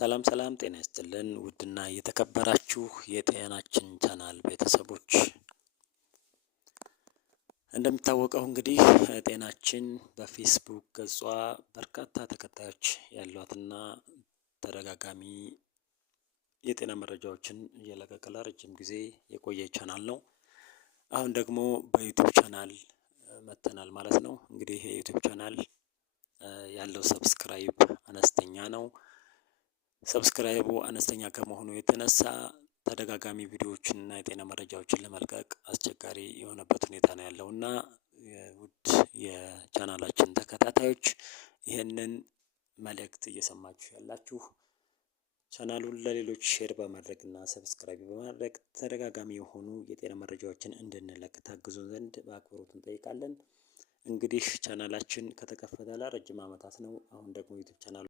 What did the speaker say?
ሰላም ሰላም ጤና ይስጥልን ውድና የተከበራችሁ የጤናችን ቻናል ቤተሰቦች እንደሚታወቀው እንግዲህ ጤናችን በፌስቡክ ገጿ በርካታ ተከታዮች ያሏትና ተደጋጋሚ የጤና መረጃዎችን እየለቀቀ ለረጅም ጊዜ የቆየ ቻናል ነው። አሁን ደግሞ በዩቲዩብ ቻናል መጥተናል ማለት ነው። እንግዲህ ይሄ ዩቲዩብ ቻናል ያለው ሰብስክራይብ አነስተኛ ነው። ሰብስክራይቡ አነስተኛ ከመሆኑ የተነሳ ተደጋጋሚ ቪዲዮዎችን እና የጤና መረጃዎችን ለመልቀቅ አስቸጋሪ የሆነበት ሁኔታ ነው ያለው እና ውድ የቻናላችን ተከታታዮች ይህንን መልእክት እየሰማችሁ ያላችሁ ቻናሉን ለሌሎች ሼር በማድረግ እና ሰብስክራይብ በማድረግ ተደጋጋሚ የሆኑ የጤና መረጃዎችን እንድንለቅ ታግዙን ዘንድ በአክብሮት እንጠይቃለን። እንግዲህ ቻናላችን ከተከፈተ ለረጅም ዓመታት ነው። አሁን ደግሞ ዩቲዩብ ቻናል